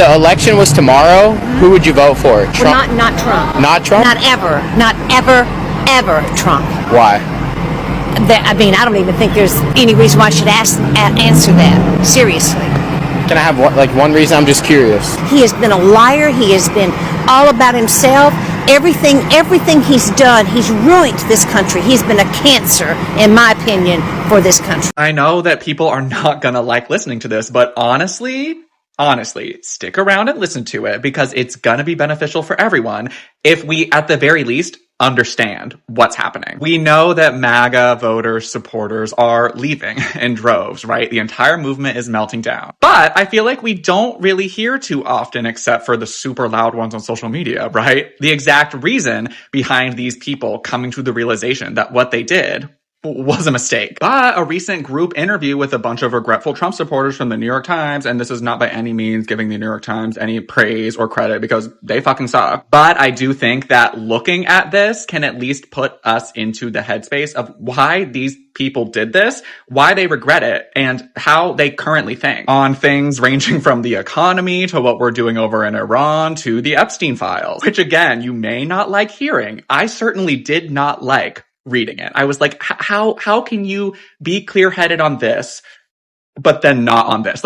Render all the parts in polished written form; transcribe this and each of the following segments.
the election was tomorrow, who would you vote for? Trump? Well, not Trump. Not Trump? Not ever Trump. Why? I mean, I don't even think there's any reason why I should answer that. Seriously. Can I have one reason? I'm just curious. He has been a liar. He has been all about himself. Everything he's done, he's ruined this country. He's been a cancer, in my opinion, for this country. I know that people are not gonna like listening to this, but honestly, stick around and listen to it because it's gonna be beneficial for everyone if we, at the very least, understand what's happening. We know that MAGA voters, supporters are leaving in droves, right? The entire movement is melting down. But I feel like we don't really hear too often, except for the super loud ones on social media, right? The exact reason behind these people coming to the realization that what they did was a mistake. But a recent group interview with a bunch of regretful Trump supporters from the New York Times, and this is not by any means giving the New York Times any praise or credit because they fucking suck. But I do think that looking at this can at least put us into the headspace of why these people did this, why they regret it, and how they currently think on things ranging from the economy to what we're doing over in Iran to the Epstein files, which again, you may not like hearing. I certainly did not like reading it. I was like, how can you be clear-headed on this, but then not on this?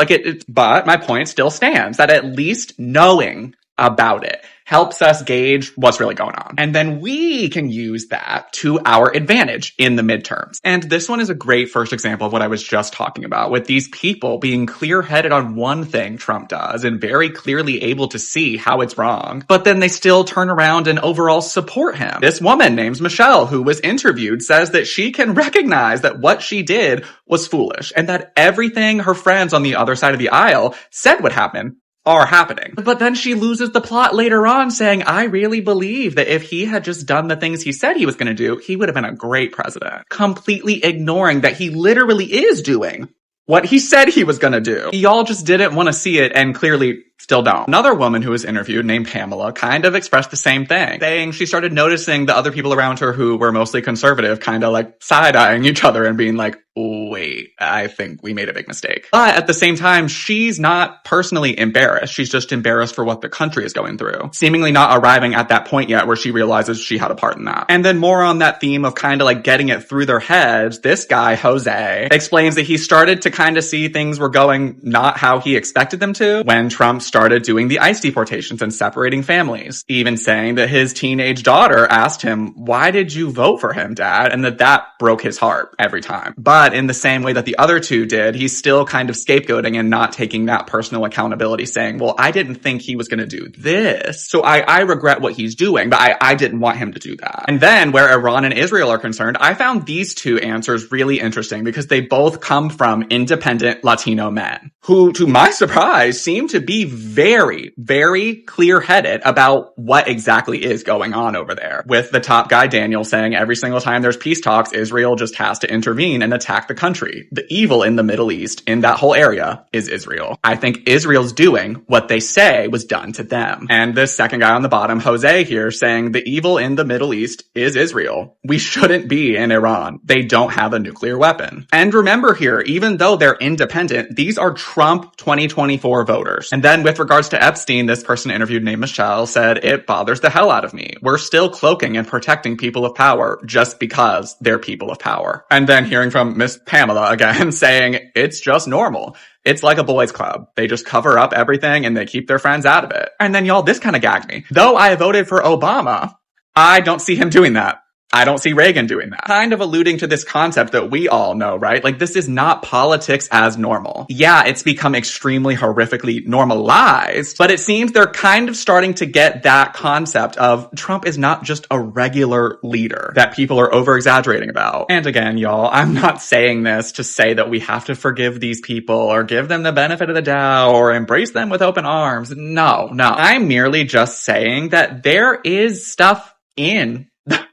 But my point still stands that at least knowing about it helps us gauge what's really going on. And then we can use that to our advantage in the midterms. And this one is a great first example of what I was just talking about, with these people being clear-headed on one thing Trump does and very clearly able to see how it's wrong, but then they still turn around and overall support him. This woman named Michelle, who was interviewed, says that she can recognize that what she did was foolish and that everything her friends on the other side of the aisle said would happen are happening. But then she loses the plot later on, saying, I really believe that if he had just done the things he said he was going to do, he would have been a great president. Completely ignoring that he literally is doing what he said he was going to do. Y'all just didn't want to see it and clearly still don't. Another woman who was interviewed named Pamela kind of expressed the same thing, saying she started noticing the other people around her who were mostly conservative kind of like side-eyeing each other and being like, wait, I think we made a big mistake. But at the same time, she's not personally embarrassed. She's just embarrassed for what the country is going through, seemingly not arriving at that point yet where she realizes she had a part in that. And then more on that theme of kind of like getting it through their heads, this guy, Jose, explains that he started to kind of see things were going not how he expected them to when Trump started doing the ICE deportations and separating families, even saying that his teenage daughter asked him, why did you vote for him, Dad? And that broke his heart every time. But in the same way that the other two did, he's still kind of scapegoating and not taking that personal accountability, saying, well, I didn't think he was going to do this, so I regret what he's doing, but I didn't want him to do that. And then where Iran and Israel are concerned, I found these two answers really interesting because they both come from independent Latino men who, to my surprise, seem to be very, very clear-headed about what exactly is going on over there. With the top guy, Daniel, saying every single time there's peace talks, Israel just has to intervene and attack the country. The evil in the Middle East, in that whole area, is Israel. I think Israel's doing what they say was done to them. And this second guy on the bottom, Jose here, saying the evil in the Middle East is Israel. We shouldn't be in Iran. They don't have a nuclear weapon. And remember here, even though they're independent, these are Trump 2024 voters. And then with regards to Epstein, this person interviewed named Michelle said, it bothers the hell out of me. We're still cloaking and protecting people of power just because they're people of power. And then hearing from Miss Pamela again saying, it's just normal. It's like a boys club. They just cover up everything and they keep their friends out of it. And then y'all, this kind of gagged me. Though I voted for Obama, I don't see him doing that. I don't see Reagan doing that. Kind of alluding to this concept that we all know, right? Like, this is not politics as normal. Yeah, it's become extremely horrifically normalized, but it seems they're kind of starting to get that concept of Trump is not just a regular leader that people are over-exaggerating about. And again, y'all, I'm not saying this to say that we have to forgive these people or give them the benefit of the doubt or embrace them with open arms. No. I'm merely just saying that there is stuff in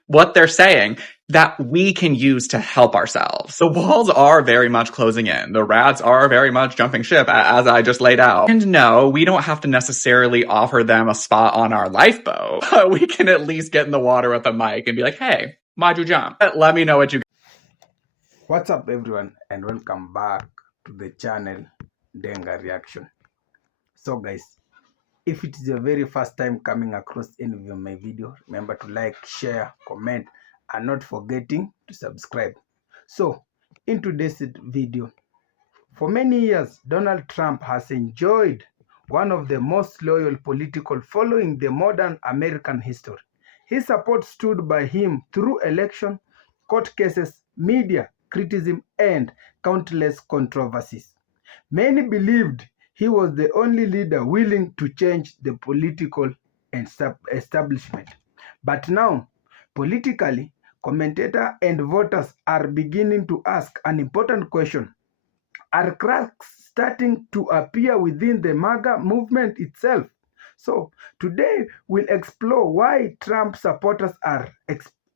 what they're saying that we can use to help ourselves. The walls are very much closing in. The rats are very much jumping ship, as I just laid out. And no, we don't have to necessarily offer them a spot on our lifeboat, but we can at least get in the water with a mic and be like, hey, why'd you jump? Let me know what you... What's up everyone and welcome back to the channel Denga Reaction. So guys, If it is your very first time coming across any of my video, remember to like, share, comment, and not forgetting to subscribe. So, in today's video, for many years, Donald Trump has enjoyed one of the most loyal political following the modern American history. His support stood by him through election, court cases, media criticism, and countless controversies. Many believed he was the only leader willing to change the political establishment. But now, politically, commentators and voters are beginning to ask an important question. Are cracks starting to appear within the Maga movement itself? So, today we'll explore why Trump supporters are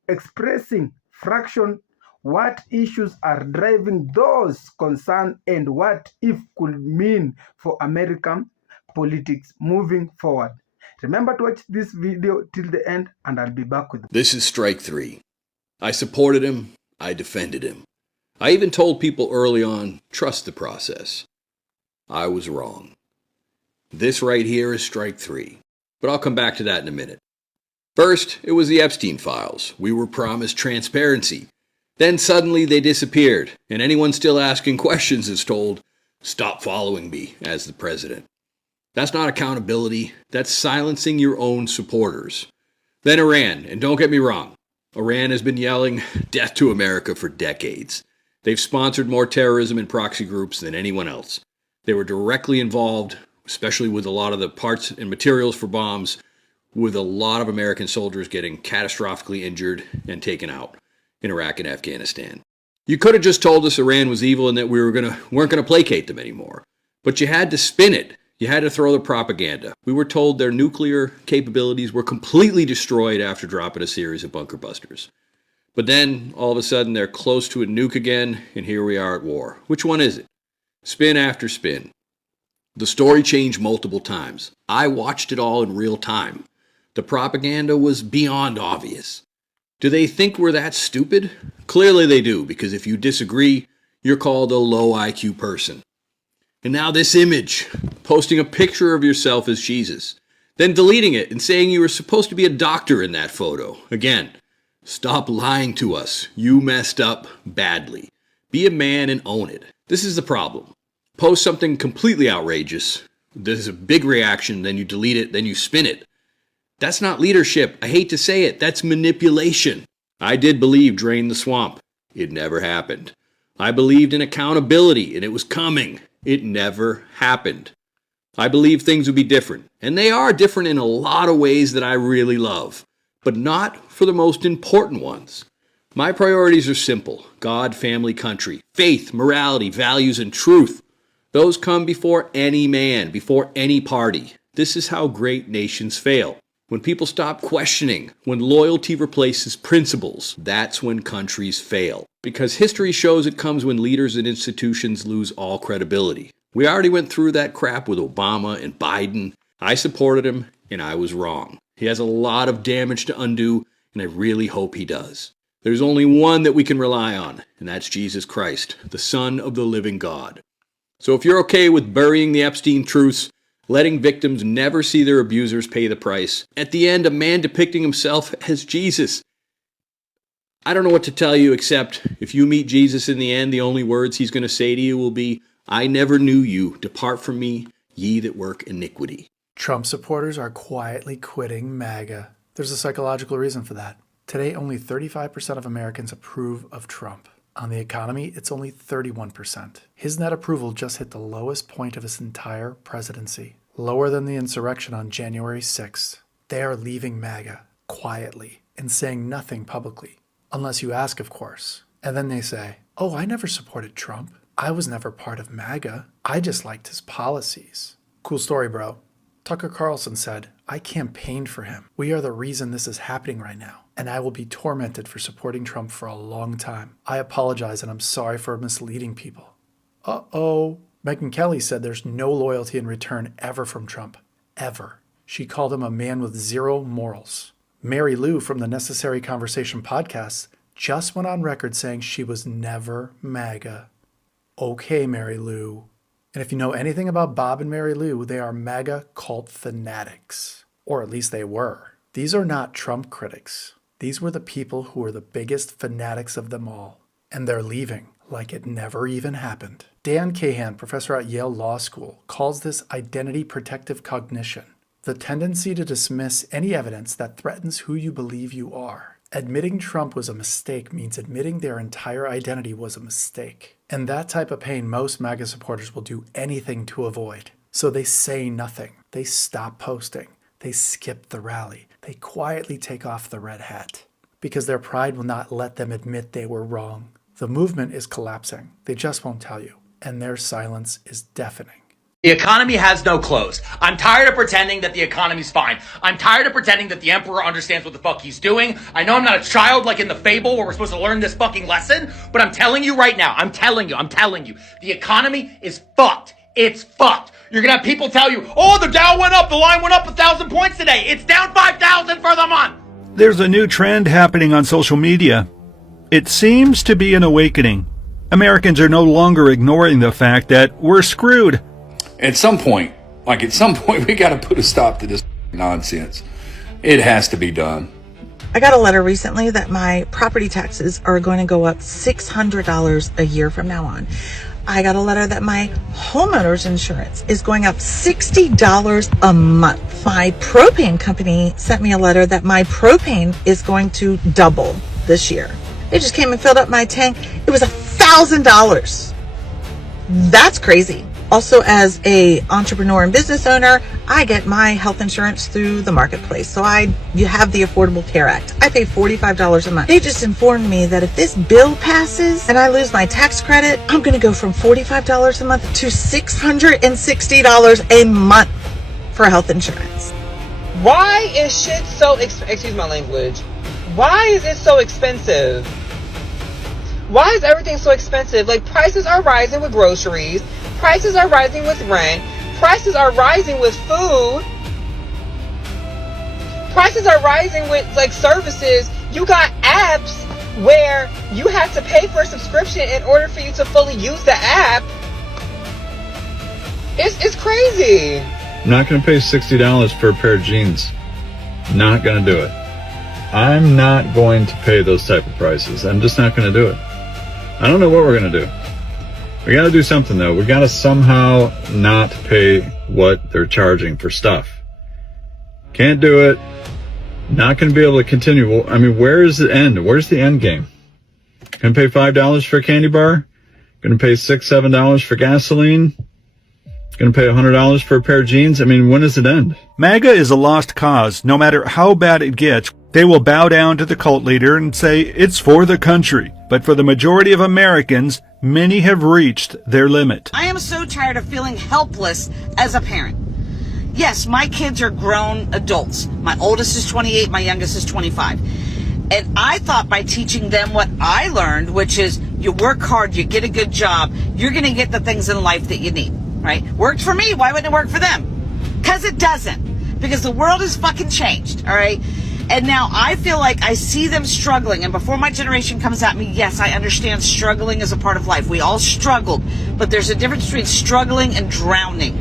expressing fraction, what issues are driving those concerns, and what if could mean for American politics moving forward. Remember to watch this video till the end, and I'll be back with you. This is strike three. I supported him. I defended him. I even told people early on, trust the process. I was wrong. This right here is strike three. But I'll come back to that in a minute. First, it was the Epstein files. We were promised transparency. Then suddenly they disappeared, and anyone still asking questions is told, stop following me as the president. That's not accountability. That's silencing your own supporters. Then Iran, and don't get me wrong, Iran has been yelling death to America for decades. They've sponsored more terrorism and proxy groups than anyone else. They were directly involved, especially with a lot of the parts and materials for bombs, with a lot of American soldiers getting catastrophically injured and taken out in Iraq and Afghanistan. You could have just told us Iran was evil and that we weren't gonna placate them anymore. But you had to spin it. You had to throw the propaganda. We were told their nuclear capabilities were completely destroyed after dropping a series of bunker busters. But then, all of a sudden, they're close to a nuke again, and here we are at war. Which one is it? Spin after spin. The story changed multiple times. I watched it all in real time. The propaganda was beyond obvious. Do they think we're that stupid? Clearly they do, because if you disagree, you're called a low IQ person. And now this image, posting a picture of yourself as Jesus, then deleting it and saying you were supposed to be a doctor in that photo. Again, stop lying to us. You messed up badly. Be a man and own it. This is the problem. Post something completely outrageous. There's a big reaction, then you delete it, then you spin it. That's not leadership. I hate to say it. That's manipulation. I did believe drain the swamp. It never happened. I believed in accountability, and it was coming. It never happened. I believed things would be different, and they are different in a lot of ways that I really love, but not for the most important ones. My priorities are simple: God, family, country, faith, morality, values, and truth. Those come before any man, before any party. This is how great nations fail. When people stop questioning, when loyalty replaces principles, that's when countries fail. Because history shows it comes when leaders and institutions lose all credibility. We already went through that crap with Obama and Biden. I supported him, and I was wrong. He has a lot of damage to undo, and I really hope he does. There's only one that we can rely on, and that's Jesus Christ, the Son of the living God. So if you're okay with burying the Epstein truths, letting victims never see their abusers pay the price, at the end, a man depicting himself as Jesus, I don't know what to tell you, except if you meet Jesus in the end, the only words he's going to say to you will be, I never knew you. Depart from me, ye that work iniquity. Trump supporters are quietly quitting MAGA. There's a psychological reason for that. Today, only 35% of Americans approve of Trump. On the economy, it's only 31%. His net approval just hit the lowest point of his entire presidency, lower than the insurrection on January 6th. They are leaving MAGA quietly and saying nothing publicly, unless you ask, of course. And then they say, oh, I never supported Trump. I was never part of MAGA. I just liked his policies. Cool story, bro. Tucker Carlson said, I campaigned for him. We are the reason this is happening right now, and I will be tormented for supporting Trump for a long time. I apologize, and I'm sorry for misleading people. Uh-oh. Megyn Kelly said there's no loyalty in return ever from Trump. Ever. She called him a man with zero morals. Mary Lou from the Necessary Conversation podcast just went on record saying she was never MAGA. Okay, Mary Lou. And if you know anything about Bob and Mary Lou, they are MAGA cult fanatics. Or at least they were. These are not Trump critics. These were the people who were the biggest fanatics of them all. And they're leaving like it never even happened. Dan Kahan, professor at Yale Law School, calls this identity protective cognition, the tendency to dismiss any evidence that threatens who you believe you are. Admitting Trump was a mistake means admitting their entire identity was a mistake. And that type of pain most MAGA supporters will do anything to avoid. So they say nothing. They stop posting. They skip the rally. They quietly take off the red hat. Because their pride will not let them admit they were wrong. The movement is collapsing. They just won't tell you. And their silence is deafening. The economy has no clothes. I'm tired of pretending that the economy's fine. I'm tired of pretending that the emperor understands what the fuck he's doing. I know I'm not a child like in the fable where we're supposed to learn this fucking lesson, but I'm telling you right now, I'm telling you, the economy is fucked. It's fucked. You're gonna have people tell you, oh, the Dow went up, the line went up 1,000 points today. It's down 5,000 for the month. There's a new trend happening on social media. It seems to be an awakening. Americans are no longer ignoring the fact that we're screwed. At some point, we got to put a stop to this nonsense. It has to be done. I got a letter recently that my property taxes are going to go up $600 a year from now on. I got a letter that my homeowner's insurance is going up $60 a month. My propane company sent me a letter that my propane is going to double this year. They just came and filled up my tank. It was $1,000. That's crazy. Also, as a entrepreneur and business owner, I get my health insurance through the marketplace. So you have the Affordable Care Act. I pay $45 a month. They just informed me that if this bill passes and I lose my tax credit, I'm going to go from $45 a month to $660 a month for health insurance. Why is shit so, excuse my language, why is it so expensive? Why is everything so expensive? Like, prices are rising with groceries. Prices are rising with rent. Prices are rising with food. Prices are rising with, like, services. You got apps where you have to pay for a subscription in order for you to fully use the app. It's crazy. I'm not going to pay $60 for a pair of jeans. Not going to do it. I'm not going to pay those type of prices. I'm just not going to do it. I don't know what we're going to do. We got to do something, though. We got to somehow not pay what they're charging for stuff. Can't do it. Not going to be able to continue. Well, I mean, where is the end? Where's the end game? Going to pay $5 for a candy bar? Going to pay $6, $7 for gasoline? Going to pay $100 for a pair of jeans? I mean, when does it end? MAGA is a lost cause. No matter how bad it gets, they will bow down to the cult leader and say it's for the country. But for the majority of Americans, many have reached their limit. I am so tired of feeling helpless as a parent. Yes, my kids are grown adults. My oldest is 28, my youngest is 25. And I thought by teaching them what I learned, which is you work hard, you get a good job, you're going to get the things in life that you need, right? Worked for me, why wouldn't it work for them? Because it doesn't. Because the world has fucking changed, all right? And now I feel like I see them struggling. And before my generation comes at me, yes, I understand struggling is a part of life. We all struggled. But there's a difference between struggling and drowning.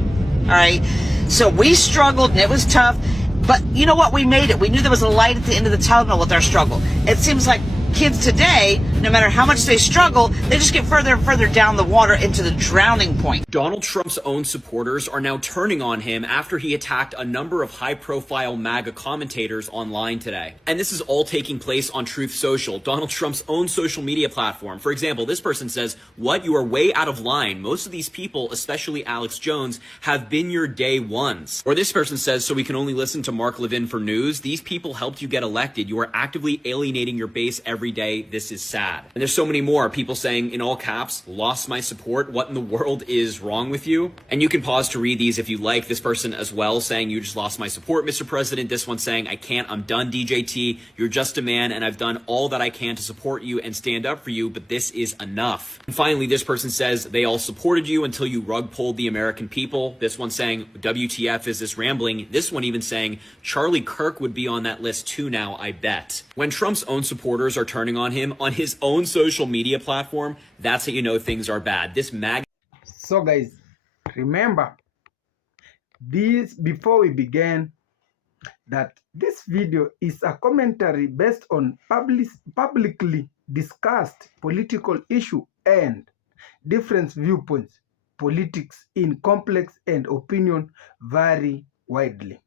All right? So we struggled and it was tough. But you know what? We made it. We knew there was a light at the end of the tunnel with our struggle. It seems like kids today, no matter how much they struggle, they just get further and further down the water into the drowning point. Donald Trump's own supporters are now turning on him after he attacked a number of high-profile MAGA commentators online today. And this is all taking place on Truth Social, Donald Trump's own social media platform. For example, this person says, "What? You are way out of line. Most of these people, especially Alex Jones, have been your day ones." Or this person says, "So we can only listen to Mark Levin for news? These people helped you get elected. You are actively alienating your base every day. This is sad." And there's so many more people saying in all caps, "Lost my support. What in the world is wrong with you?" And you can pause to read these if you like. This person as well saying, "You just lost my support, Mr. President." This one saying, "I can't. I'm done, DJT. You're just a man and I've done all that I can to support you and stand up for you, but this is enough." And finally, this person says, "They all supported you until you rug pulled the American people." This one saying, "WTF is this rambling?" This one even saying, "Charlie Kirk would be on that list too now, I bet." When Trump's own supporters are turning on him on his own social media platform, that's how you know things are bad. This MAGA. So guys, Remember, this before we begin, that this video is a commentary based on publicly discussed political issue and different viewpoints. Politics in complex and opinion vary widely.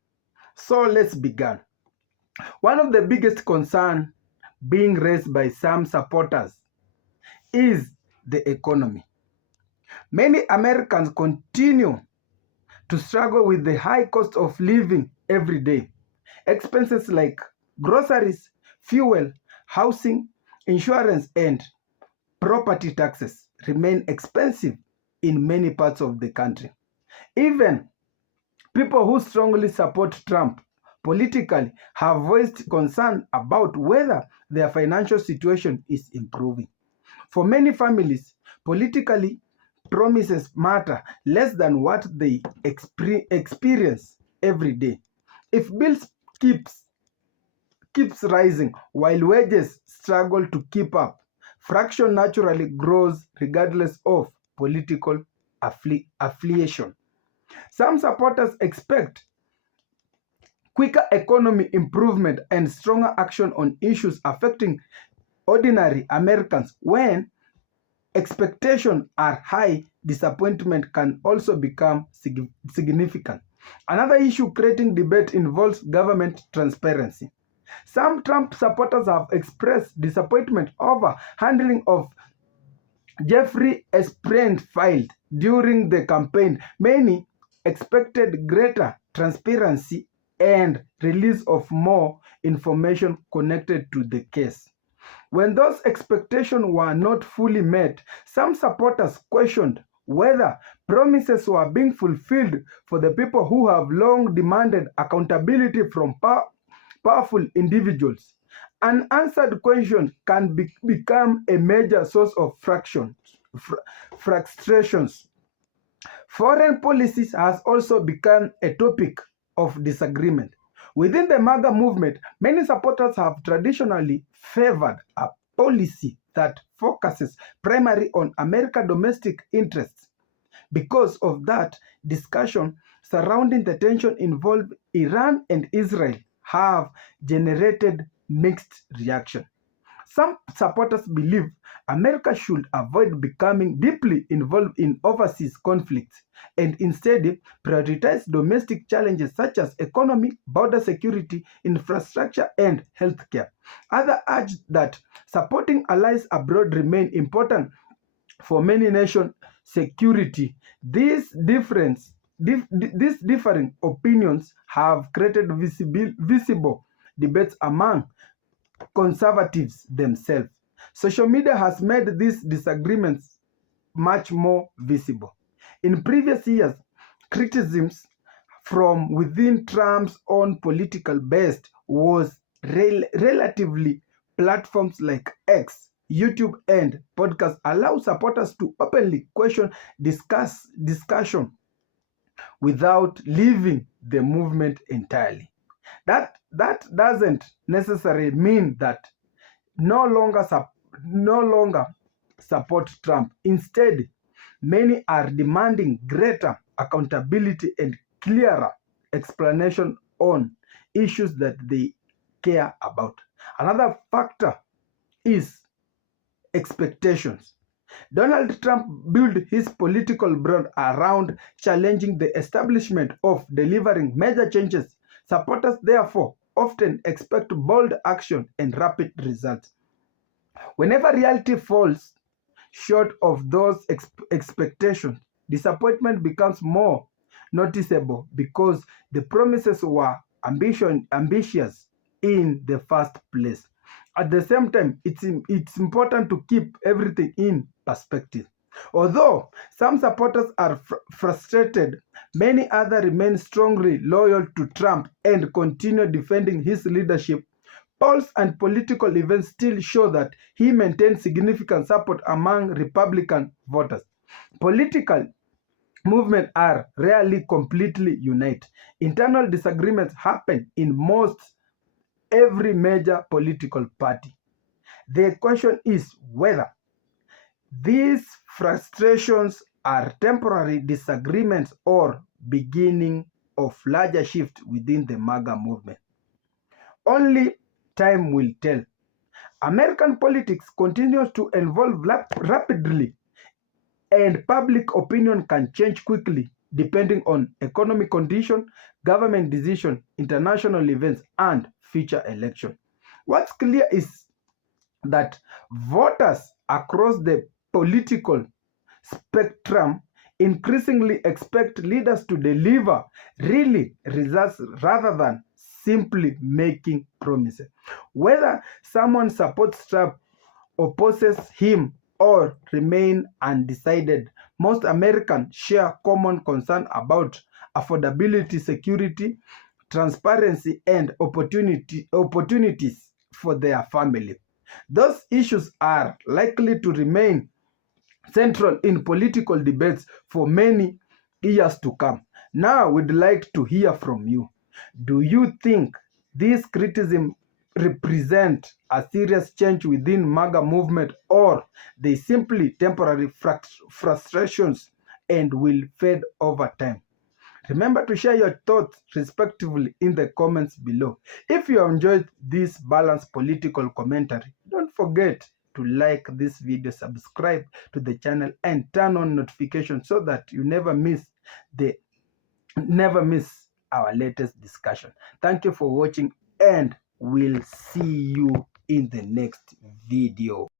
So let's begin. One of the biggest concerns being raised by some supporters is the economy. Many Americans continue to struggle with the high cost of living every day. Expenses like groceries, fuel, housing, insurance, and property taxes remain expensive in many parts of the country. Even people who strongly support Trump politically have voiced concern about whether their financial situation is improving. For many families, politically promises matter less than what they experience every day. If bills keeps rising while wages struggle to keep up, fraction naturally grows regardless of political affiliation. Some supporters expect quicker economic improvement and stronger action on issues affecting ordinary Americans. When expectations are high, disappointment can also become significant. Another issue creating debate involves government transparency. Some Trump supporters have expressed disappointment over handling of Jeffrey Epstein filed during the campaign. Many expected greater transparency and release of more information connected to the case. When those expectations were not fully met, some supporters questioned whether promises were being fulfilled for the people who have long demanded accountability from powerful individuals. Unanswered questions can become a major source of frustrations. Foreign policies has also become a topic of disagreement. Within the Maga movement, many supporters have traditionally favored a policy that focuses primarily on America's domestic interests. Because of that, discussion surrounding the tension involved Iran and Israel have generated mixed reaction. Some supporters believe America should avoid becoming deeply involved in overseas conflicts and instead prioritize domestic challenges such as economy, border security, infrastructure, and healthcare. Others urge that supporting allies abroad remain important for many nations' security. These differing opinions have created visible debates among conservatives themselves. Social media has made these disagreements much more visible. In previous years, criticisms from within Trump's own political base was relatively. Platforms like X, YouTube, and podcasts allow supporters to openly question discussion without leaving the movement entirely. That doesn't necessarily mean that no longer support Trump. Instead, many are demanding greater accountability and clearer explanation on issues that they care about. Another factor is expectations. Donald Trump built his political brand around challenging the establishment of delivering major changes. Supporters, therefore, often expect bold action and rapid results. Whenever reality falls short of those expectations, disappointment becomes more noticeable because the promises were ambitious in the first place. At the same time, it's important to keep everything in perspective. Although some supporters are frustrated, many others remain strongly loyal to Trump and continue defending his leadership. Polls and political events still show that he maintains significant support among Republican voters. Political movements are rarely completely united. Internal disagreements happen in most every major political party. The question is whether these frustrations are temporary disagreements or beginning of larger shift within the MAGA movement. Only time will tell. American politics continues to evolve rapidly, and public opinion can change quickly depending on economic condition, government decision, international events, and future election. What's clear is that voters across the political spectrum increasingly expect leaders to deliver really results rather than simply making promises. Whether someone supports Trump, opposes him, or remain undecided, most Americans share common concern about affordability, security, transparency, and opportunities for their family. Those issues are likely to remain central in political debates for many years to come. Now, we'd like to hear from you. Do you think these criticisms represent a serious change within MAGA movement, or they simply temporary frustrations and will fade over time? Remember to share your thoughts respectively in the comments below. If you have enjoyed this balanced political commentary, don't forget to like this video, subscribe to the channel, and turn on notifications so that you never miss our latest discussion. Thank you for watching, and we'll see you in the next video.